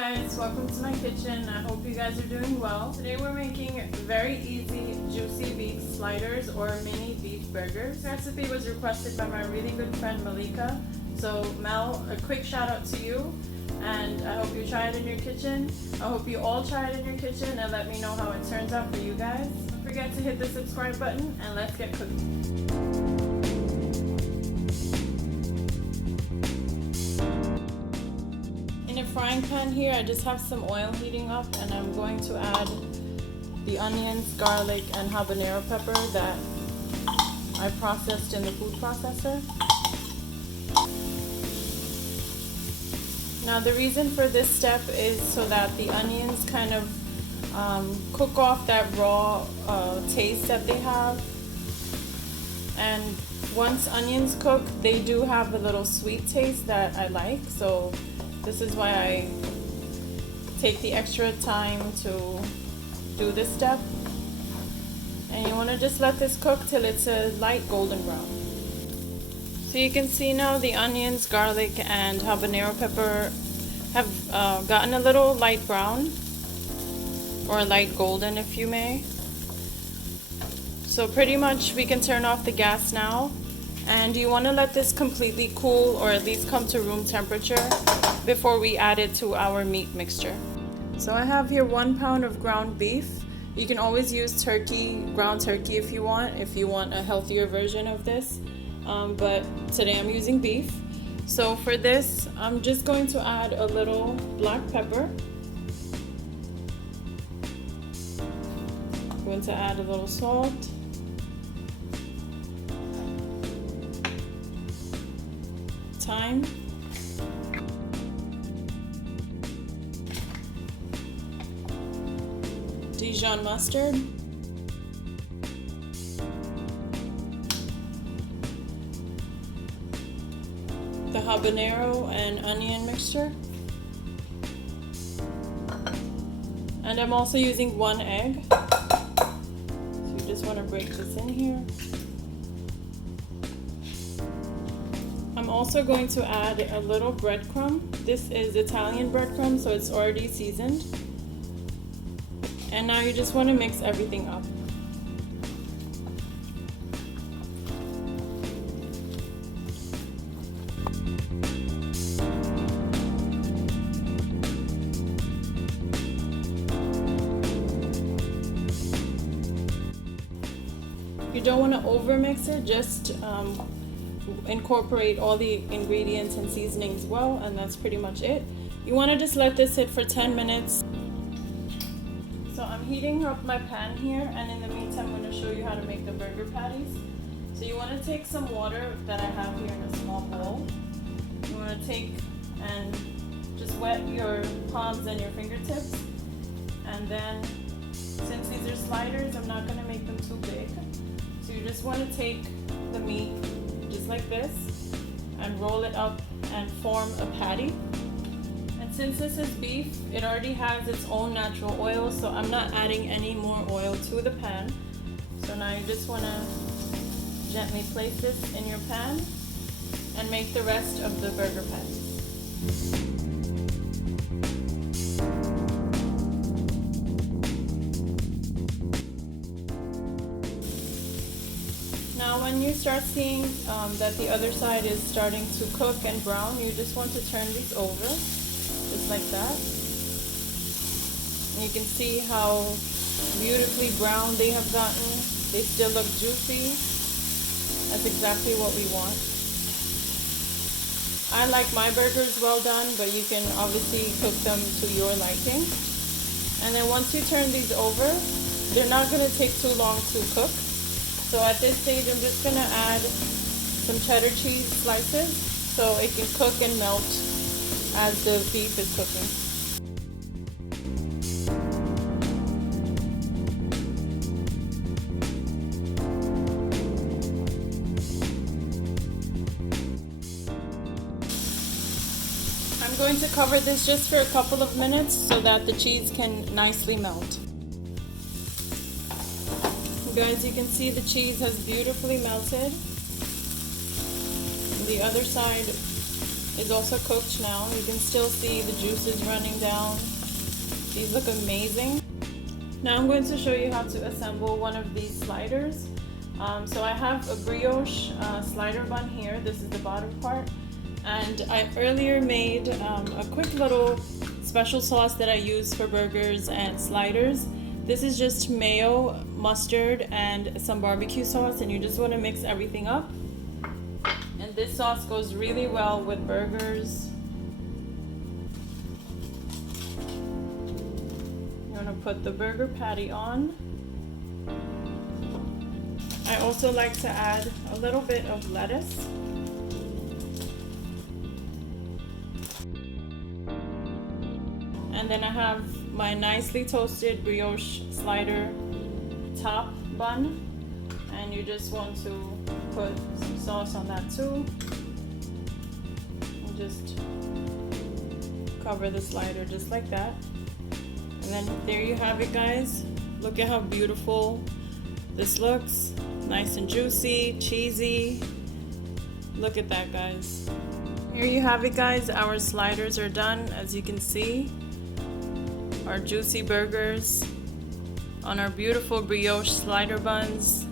guys, welcome to my kitchen. I hope you guys are doing well. Today we're making very easy juicy beef sliders or mini beef burgers. This recipe was requested by my really good friend Malika. So Mel, a quick shout out to you, and I hope you try it in your kitchen. I hope you all try it in your kitchen and let me know how it turns out for you guys. Don't forget to hit the subscribe button and let's get cooking. In a frying pan here, I just have some oil heating up and I'm going to add the onions, garlic, and habanero pepper that I processed in the food processor. Now the reason for this step is so that the onions kind of cook off that raw taste that they have. And once onions cook, they do have a little sweet taste that I like, so this is why I take the extra time to do this step. And you want to just let this cook till it's a light golden brown. So you can see now the onions, garlic, and habanero pepper have gotten a little light brown, or light golden if you may. So pretty much we can turn off the gas now. And you want to let this completely cool, or at least come to room temperature, before we add it to our meat mixture. So I have here 1 pound of ground beef. You can always use ground turkey if you want a healthier version of this. But today I'm using beef. So for this, I'm just going to add a little black pepper. I'm going to add a little salt. Thyme. Dijon mustard. The habanero and onion mixture. And I'm also using 1 egg. So you just want to break this in here. I'm also going to add a little breadcrumb. This is Italian breadcrumb, so it's already seasoned. And now you just want to mix everything up. You don't want to over mix it, just incorporate all the ingredients and seasonings well, and that's pretty much it. You want to just let this sit for 10 minutes. So I'm heating up my pan here, and in the meantime I'm going to show you how to make the burger patties. So you want to take some water that I have here in a small bowl. You want to take and just wet your palms and your fingertips, and then since these are sliders, I'm not going to make them too big. So you just want to take the meat just like this and roll it up and form a patty. And since this is beef, it already has its own natural oil, so I'm not adding any more oil to the pan. So now you just want to gently place this in your pan and make the rest of the burger patties. Now when you start seeing that the other side is starting to cook and brown, you just want to turn these over, just like that. And you can see how beautifully brown they have gotten. They still look juicy. That's exactly what we want. I like my burgers well done, but you can obviously cook them to your liking. And then once you turn these over, they're not going to take too long to cook. So at this stage, I'm just going to add some cheddar cheese slices so it can cook and melt as the beef is cooking. I'm going to cover this just for a couple of minutes so that the cheese can nicely melt. Guys, you can see the cheese has beautifully melted. The other side is also cooked now. You can still see the juices running down. These look amazing. Now I'm going to show you how to assemble one of these sliders. So I have a brioche slider bun here. This is the bottom part. And I earlier made a quick little special sauce that I use for burgers and sliders. This is just mayo, mustard, and some barbecue sauce, and you just want to mix everything up. And this sauce goes really well with burgers. You want to put the burger patty on. I also like to add a little bit of lettuce. And then I have my nicely toasted brioche slider top bun, and you just want to put some sauce on that too, and just cover the slider just like that. And then there you have it, guys. Look at how beautiful this looks. Nice and juicy, cheesy. Look at that, guys. Here you have it, guys. Our sliders are done, as you can see. Our juicy burgers on our beautiful brioche slider buns.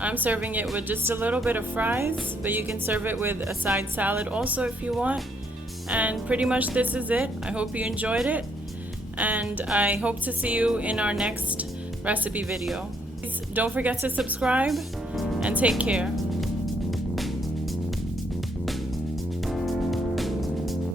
I'm serving it with just a little bit of fries, but you can serve it with a side salad also if you want. And pretty much this is it. I hope you enjoyed it, and I hope to see you in our next recipe video. Please don't forget to subscribe, and take care.